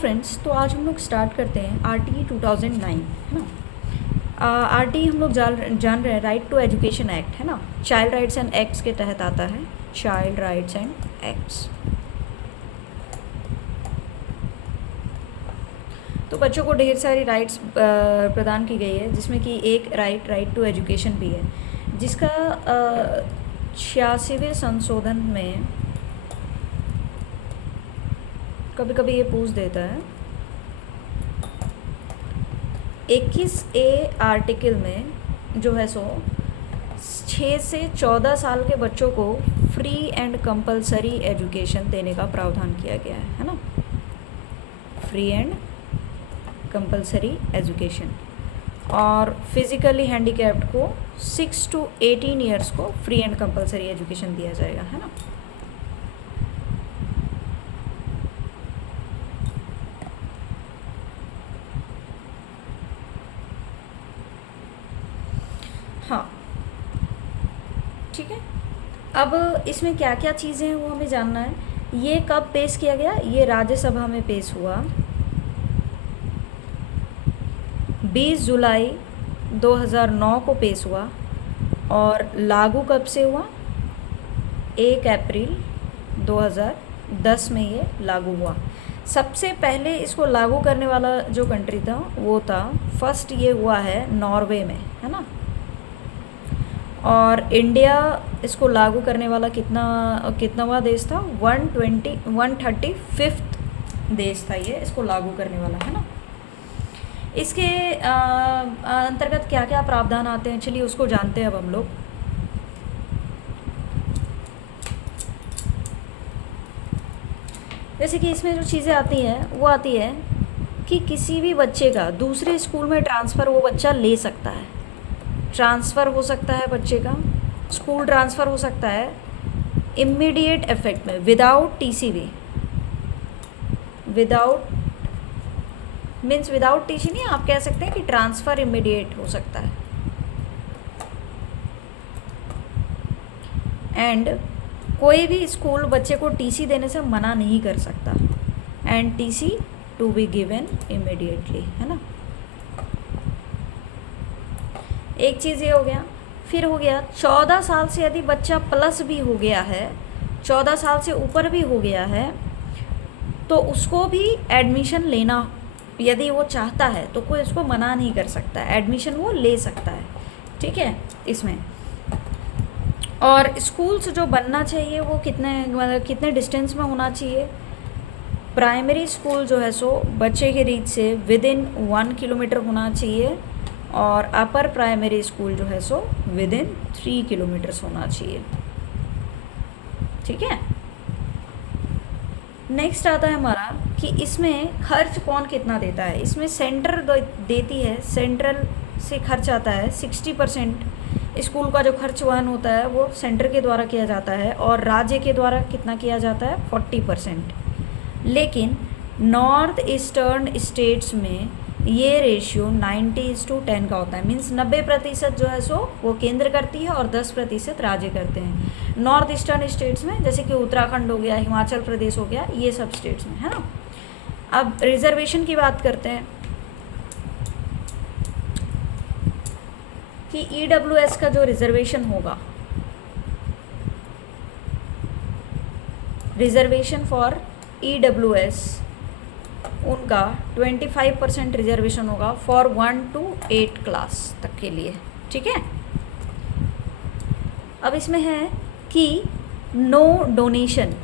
Friends, तो आज हम लोग स्टार्ट करते हैं RTE 2009, है ना। RTE हम लोग जान रहे हैं, राइट टू एजुकेशन एक्ट, है ना। चाइल्ड राइट्स एंड एक्ट्स के तहत आता है, चाइल्ड राइट्स एंड एक्ट्स। तो बच्चों को ढेर सारी राइट्स प्रदान की गई है, जिसमें कि एक राइट टू एजुकेशन भी है, जिसका 86वें संशोधन में कभी कभी ये पूछ देता है। 21A आर्टिकल में जो है सो 6 से 14 साल के बच्चों को फ्री एंड कंपलसरी एजुकेशन देने का प्रावधान किया गया है ना। Free and compulsory education. और फिज़िकली हैंडीकैप्ड को 6 to 18 ईयर्स को फ्री एंड कंपलसरी एजुकेशन दिया जाएगा, है ना। हाँ, ठीक है। अब इसमें क्या क्या चीज़ें हैं वो हमें जानना है। ये कब पेश किया गया? ये राज्यसभा में पेश हुआ 20 जुलाई 2009 को पेश हुआ। और लागू कब से हुआ? 1 अप्रैल 2010 में ये लागू हुआ। सबसे पहले इसको लागू करने वाला जो कंट्री था वो था, फर्स्ट ये हुआ है नॉर्वे में, है ना। और इंडिया इसको लागू करने वाला कितनावा देश था? 135th देश था ये इसको लागू करने वाला, है ना। इसके अंतर्गत क्या क्या प्रावधान आते हैं, चलिए उसको जानते हैं अब हम लोग। जैसे कि इसमें जो चीज़ें आती हैं वो आती है कि किसी भी बच्चे का दूसरे स्कूल में ट्रांसफ़र वो बच्चा ले सकता है। ट्रांसफ़र हो सकता है बच्चे का, स्कूल ट्रांसफ़र हो सकता है इमीडिएट इफेक्ट में, without TCV। Without means without TC नहीं, आप कह सकते हैं कि ट्रांसफ़र इमीडिएट हो सकता है। एंड कोई भी स्कूल बच्चे को TC देने से मना नहीं कर सकता। And TC to be given immediately, है ना। एक चीज़ ये हो गया। फिर हो गया 14 साल से यदि बच्चा प्लस भी हो गया है, 14 साल से ऊपर भी हो गया है, तो उसको भी एडमिशन लेना, यदि वो चाहता है तो कोई उसको मना नहीं कर सकता, एडमिशन वो ले सकता है, ठीक है। इसमें और स्कूल्स जो बनना चाहिए वो कितने डिस्टेंस में होना चाहिए। प्राइमरी स्कूल जो है सो बच्चे के रीच से विदिन 1 किलोमीटर होना चाहिए, और अपर प्राइमरी स्कूल जो है सो विदिन 3 किलोमीटर्स होना चाहिए, ठीक है। नेक्स्ट आता है हमारा कि इसमें खर्च कौन कितना देता है। इसमें सेंटर देती है, सेंट्रल से खर्च आता है 60%। स्कूल का जो खर्च वहन होता है वो सेंटर के द्वारा किया जाता है, और राज्य के द्वारा कितना किया जाता है? 40%। लेकिन नॉर्थ ईस्टर्न स्टेट्स में ये रेशियो 90:10 का होता है। मीन्स 90% जो है सो वो केंद्र करती है और 10% राज्य करते हैं। नॉर्थ ईस्टर्न स्टेट्स में जैसे कि उत्तराखंड हो गया, हिमाचल प्रदेश हो गया, ये सब स्टेट्स में, है ना। अब रिजर्वेशन की बात करते हैं कि EWS का जो रिजर्वेशन होगा, रिजर्वेशन फॉर EWS, उनका 25% रिजर्वेशन होगा फॉर 1 to 8 क्लास तक के लिए, ठीक है। अब इसमें है कि नो डोनेशन,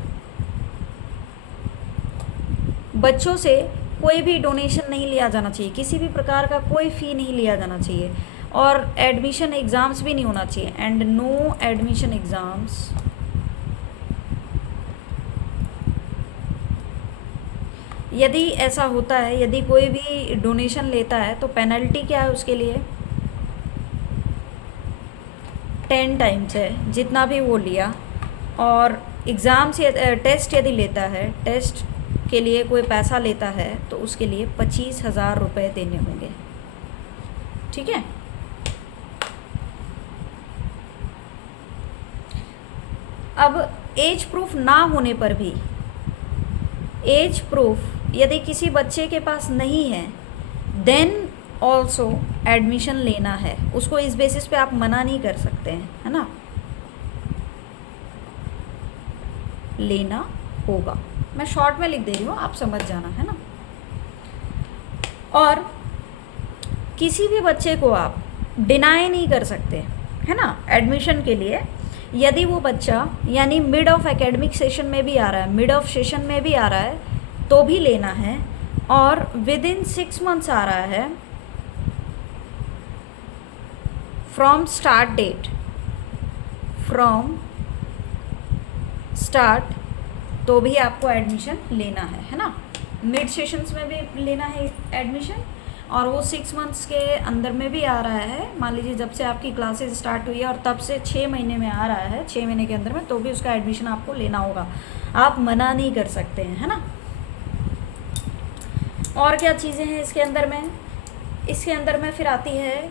बच्चों से कोई भी डोनेशन नहीं लिया जाना चाहिए, किसी भी प्रकार का कोई फ़ी नहीं लिया जाना चाहिए, और एडमिशन एग्ज़ाम्स भी नहीं होना चाहिए। एंड नो एडमिशन एग्ज़ाम्स यदि ऐसा होता है, यदि कोई भी डोनेशन लेता है तो पेनल्टी क्या है उसके लिए? 10 टाइम्स है जितना भी वो लिया। और एग्ज़ाम से टेस्ट यदि लेता है, टेस्ट के लिए कोई पैसा लेता है तो उसके लिए 25,000 रुपये देने होंगे, ठीक है। अब एज प्रूफ ना होने पर भी, एज प्रूफ यदि किसी बच्चे के पास नहीं है देन ऑल्सो एडमिशन लेना है, उसको इस बेसिस पे आप मना नहीं कर सकते हैं, है ना, लेना होगा। मैं शॉर्ट में लिख दे रही हूँ, आप समझ जाना, है ना। और किसी भी बच्चे को आप डिनाई नहीं कर सकते, है ना, एडमिशन के लिए। यदि वो बच्चा यानी मिड ऑफ एकेडमिक सेशन में भी आ रहा है, मिड ऑफ सेशन में भी आ रहा है, तो भी लेना है। और विद इन 6 मंथ्स आ रहा है from start date, from start, तो भी आपको एडमिशन लेना है ना। मिड सेशंस में भी लेना है एडमिशन, और वो 6 मंथ्स के अंदर में भी आ रहा है, मान लीजिए जब से आपकी क्लासेस स्टार्ट हुई है और तब से 6 महीने में आ रहा है, 6 महीने के अंदर में, तो भी उसका एडमिशन आपको लेना होगा, आप मना नहीं कर सकते हैं, है ना। और क्या चीज़ें हैं इसके अंदर में, इसके अंदर में फिर आती है,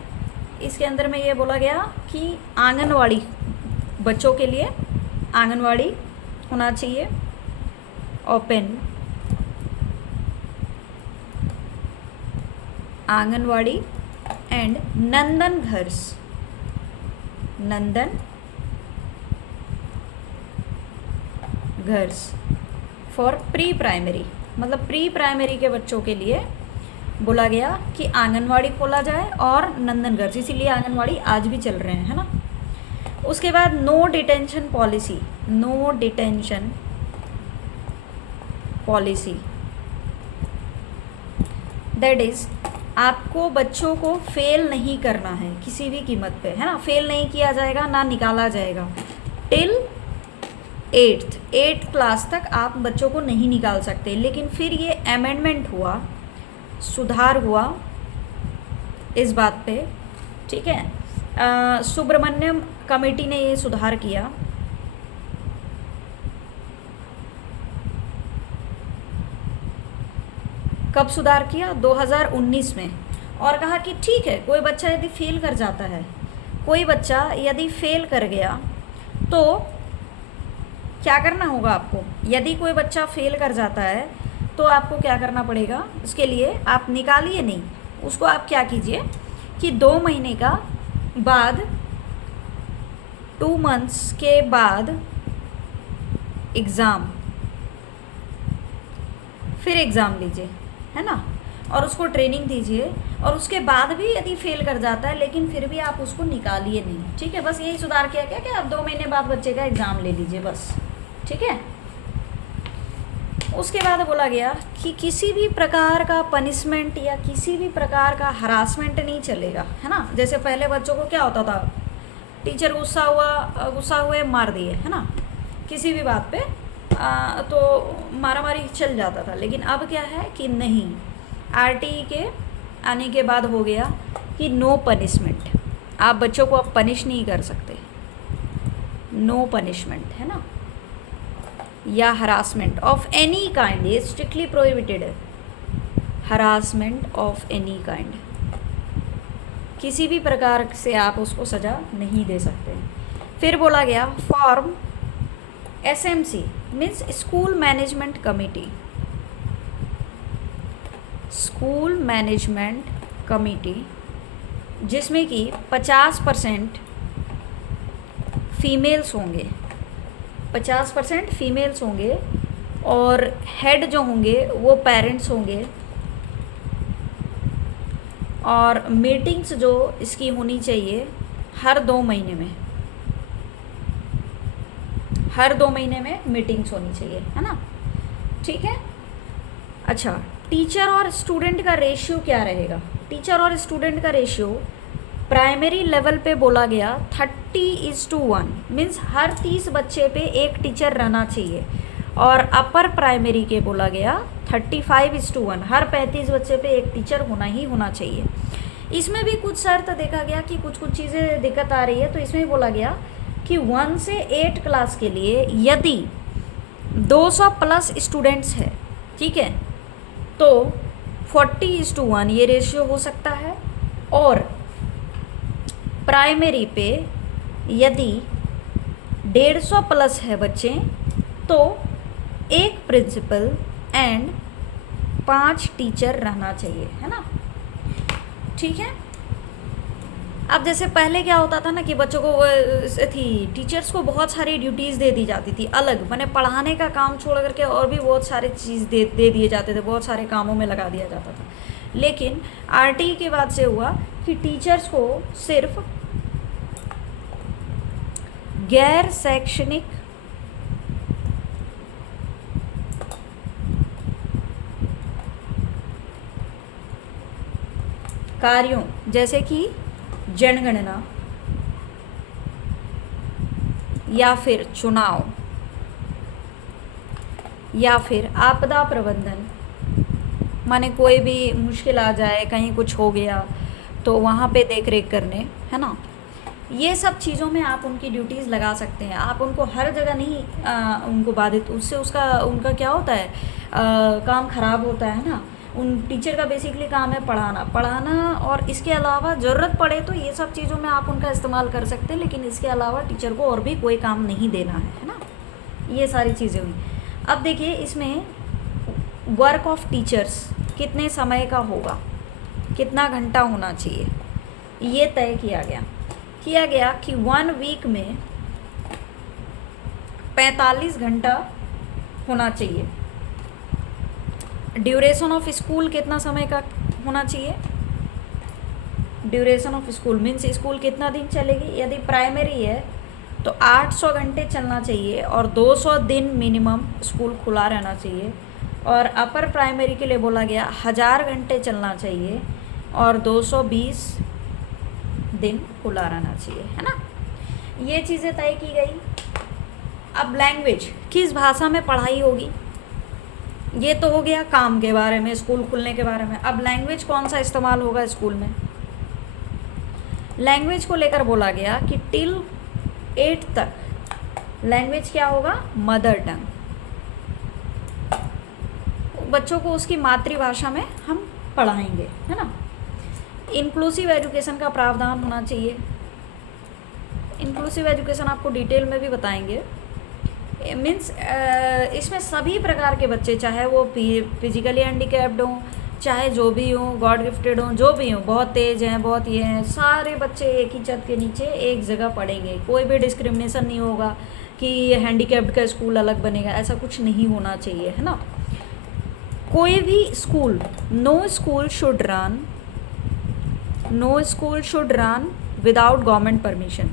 इसके अंदर में ये बोला गया कि आंगनवाड़ी बच्चों के लिए आंगनवाड़ी होना चाहिए ओपन, आंगनवाड़ी एंड नंदन घर्स, नंदन घर्स फॉर प्री प्राइमरी, मतलब प्री प्राइमरी के बच्चों के लिए बोला गया कि आंगनवाड़ी खोला जाए और नंदन घर्स, इसीलिए आंगनवाड़ी आज भी चल रहे हैं, है ना। उसके बाद no detention policy, no detention policy, that is आपको बच्चों को फेल नहीं करना है किसी भी कीमत पे, है ना, फेल नहीं किया जाएगा, ना निकाला जाएगा। टिल 8th क्लास तक आप बच्चों को नहीं निकाल सकते। लेकिन फिर ये अमेंडमेंट हुआ, सुधार हुआ इस बात पे, ठीक है। सुब्रमण्यम कमेटी ने ये सुधार किया, कब सुधार किया, 2019 में, और कहा कि ठीक है, कोई बच्चा यदि फेल कर जाता है, कोई बच्चा यदि फेल कर गया तो क्या करना होगा आपको। यदि कोई बच्चा फेल कर जाता है तो आपको क्या करना पड़ेगा, उसके लिए आप निकालिए नहीं, उसको आप क्या कीजिए कि 2 महीने का बाद, 2 मंथ्स के बाद एग्ज़ाम, फिर एग्ज़ाम लीजिए, है ना, और उसको ट्रेनिंग दीजिए, और उसके बाद भी यदि फेल कर जाता है लेकिन फिर भी आप उसको निकालिए नहीं, ठीक है। बस यही सुधार किया क्या कि आप 2 महीने बाद बच्चे का एग्ज़ाम ले लीजिए, बस, ठीक है। उसके बाद बोला गया कि किसी भी प्रकार का पनिशमेंट या किसी भी प्रकार का हरासमेंट नहीं चलेगा, है ना। जैसे पहले बच्चों को क्या होता था, टीचर गुस्सा हुए मार दिए, है ना, किसी भी बात पे तो मारामारी चल जाता था। लेकिन अब क्या है कि नहीं, आरटीई के आने के बाद हो गया कि नो पनिशमेंट, आप बच्चों को अब पनिश नहीं कर सकते, नो पनिशमेंट, है ना, या हरासमेंट ऑफ एनी काइंड, ये स्ट्रिक्टली प्रोहिबिटेड है, हरासमेंट ऑफ एनी काइंड, किसी भी प्रकार से आप उसको सज़ा नहीं दे सकते। फिर बोला गया form SMC means school management committee, school management committee, जिसमें कि 50% फीमेल्स होंगे, 50% फीमेल्स होंगे, और हेड जो होंगे वो पेरेंट्स होंगे, और मीटिंग्स जो इसकी होनी चाहिए हर 2 महीने में, हर 2 महीने में मीटिंग्स होनी चाहिए, है ना, ठीक है। अच्छा, टीचर और स्टूडेंट का रेशियो क्या रहेगा, टीचर और स्टूडेंट का रेशियो प्राइमरी लेवल पे बोला गया 30:1 मीन्स हर 30 बच्चे पे एक टीचर रहना चाहिए, और अपर प्राइमरी के बोला गया 35:1 हर 35 बच्चे पे एक टीचर होना ही होना चाहिए। इसमें भी कुछ शर्त देखा गया कि कुछ चीज़ें दिक्कत आ रही है, तो इसमें बोला गया कि 1 से 8 क्लास के लिए यदि 200+ स्टूडेंट्स है, ठीक है, तो 40:1 ये रेशियो हो सकता है। और प्राइमरी पे यदि 150+ है बच्चे, तो एक प्रिंसिपल एंड 5 टीचर रहना चाहिए, है ना। ठीक है। अब जैसे पहले क्या होता था ना कि बच्चों को टीचर्स को बहुत सारी ड्यूटीज़ दे दी जाती थी अलग, मैंने पढ़ाने का काम छोड़ करके और भी बहुत सारे चीज़ दे दिए जाते थे, बहुत सारे कामों में लगा दिया जाता था। लेकिन आरटीई के बाद से हुआ कि टीचर्स को सिर्फ गैर शैक्षणिक कार्यों जैसे कि जनगणना या फिर चुनाव या फिर आपदा प्रबंधन, माने कोई भी मुश्किल आ जाए, कहीं कुछ हो गया तो वहाँ पे देख रेख करने, है ना, ये सब चीज़ों में आप उनकी ड्यूटीज़ लगा सकते हैं। आप उनको हर जगह नहीं उनको बाधित, उससे उनका क्या होता है, काम ख़राब होता है ना। उन टीचर का बेसिकली काम है पढ़ाना और इसके अलावा ज़रूरत पड़े तो ये सब चीज़ों में आप उनका इस्तेमाल कर सकते हैं, लेकिन इसके अलावा टीचर को और भी कोई काम नहीं देना है ना। ये सारी चीज़ें हुई। अब देखिए इसमें वर्क ऑफ टीचर्स कितने समय का होगा, कितना घंटा होना चाहिए, ये तय किया गया कि 1 वीक में 45 घंटा होना चाहिए। ड्यूरेशन ऑफ स्कूल कितना समय का होना चाहिए, duration of school means school कितना दिन चलेगी। यदि प्राइमरी है तो 800 घंटे चलना चाहिए और 200 दिन मिनिमम स्कूल खुला रहना चाहिए। और अपर प्राइमरी के लिए बोला गया 1000 घंटे चलना चाहिए और 220 दिन खुला रहना चाहिए, है ना। ये चीज़ें तय की गई। अब लैंग्वेज, किस भाषा में पढ़ाई होगी, ये तो हो गया काम के बारे में, स्कूल खुलने के बारे में। अब लैंग्वेज कौन सा इस्तेमाल होगा स्कूल में, लैंग्वेज को लेकर बोला गया कि टिल 8 तक लैंग्वेज क्या होगा, मदर टंग। बच्चों को उसकी मातृभाषा में हम पढ़ाएंगे, है ना। इंक्लूसिव एजुकेशन का प्रावधान होना चाहिए। इंक्लूसिव एजुकेशन आपको डिटेल में भी बताएंगे। मीन्स इसमें सभी प्रकार के बच्चे, चाहे वो फिजिकली हैंडीकैप्ड हों, चाहे जो भी हों, गॉड गिफ्टेड हों, जो भी हों, बहुत तेज़ हैं, बहुत ये हैं, सारे बच्चे एक ही छत के नीचे एक जगह पढ़ेंगे। कोई भी डिस्क्रिमिनेशन नहीं होगा कि हैंडीकैप्ड का स्कूल अलग बनेगा, ऐसा कुछ नहीं होना चाहिए, है ना। कोई भी school, no school should run without government permission,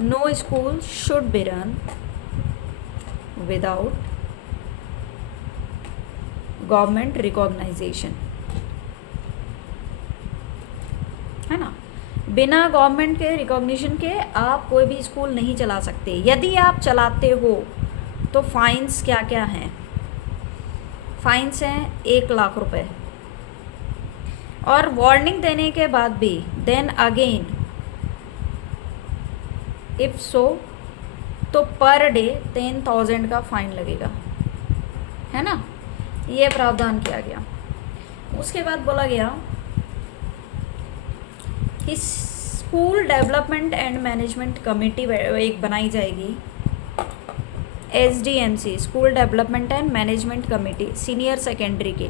no school should be run without government recognisation, है ना। बिना गवर्नमेंट के रिकॉग्निशन के आप कोई भी स्कूल नहीं चला सकते। यदि आप चलाते हो तो फाइन्स क्या क्या हैं, फाइन्स हैं 1 लाख रुपए, और वार्निंग देने के बाद भी देन अगेन इफ सो तो पर डे 10,000 का फाइन लगेगा, है ना। ये प्रावधान किया गया। उसके बाद बोला गया कि school development and management committee एक बनाई जाएगी, SDMC, school development and management committee, senior secondary के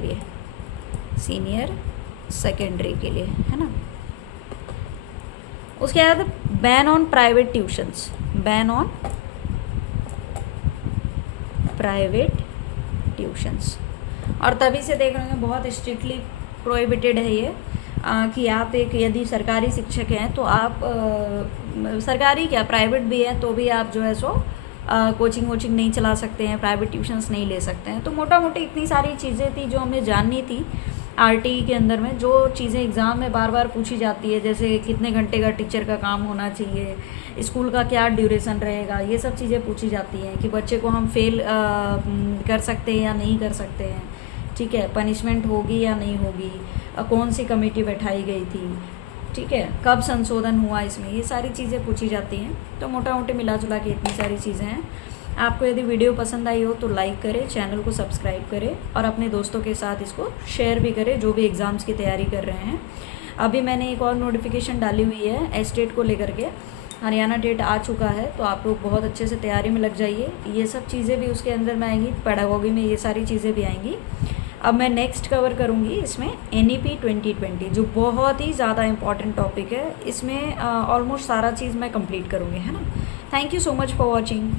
लिए, है ना। उसके बाद बैन ऑन प्राइवेट ट्यूशंस, और तभी से देख रहे हैं बहुत स्ट्रिक्टली प्रोहिबिटेड है ये कि आप एक यदि सरकारी शिक्षक हैं तो आप सरकारी क्या प्राइवेट भी है तो भी आप जो है सो कोचिंग वोचिंग नहीं चला सकते हैं, प्राइवेट ट्यूशन्स नहीं ले सकते हैं। तो मोटा मोटी इतनी सारी चीज़ें थी जो हमें जाननी थी आरटीई के अंदर में, जो चीज़ें एग्ज़ाम में बार बार पूछी जाती है, जैसे कितने घंटे का टीचर का काम होना चाहिए, स्कूल का क्या ड्यूरेशन रहेगा, ये सब चीज़ें पूछी जाती हैं कि बच्चे को हम फेल कर सकते हैं या नहीं कर सकते हैं, ठीक है, पनिशमेंट होगी या नहीं होगी, कौन सी कमेटी बैठाई गई थी, ठीक है, कब संशोधन हुआ इसमें, ये सारी चीज़ें पूछी जाती हैं। तो मोटा मोटी मिला जुला के इतनी सारी चीज़ें हैं। आपको यदि वीडियो पसंद आई हो तो लाइक करें, चैनल को सब्सक्राइब करें और अपने दोस्तों के साथ इसको शेयर भी करें जो भी एग्ज़ाम्स की तैयारी कर रहे हैं। अभी मैंने एक और नोटिफिकेशन डाली हुई है एस्टेट को लेकर के, हरियाणा टेट आ चुका है, तो आप लोग बहुत अच्छे से तैयारी में लग जाइए। ये सब चीज़ें भी उसके अंदर में आएंगी, पेडागोगी में ये सारी चीज़ें भी आएंगी। अब मैं नेक्स्ट कवर करूँगी इसमें NEP 2020, जो बहुत ही ज़्यादा इम्पॉर्टेंट टॉपिक है। इसमें ऑलमोस्ट सारा चीज़ मैं कंप्लीट करूँगी, है ना। Thank you so much for watching.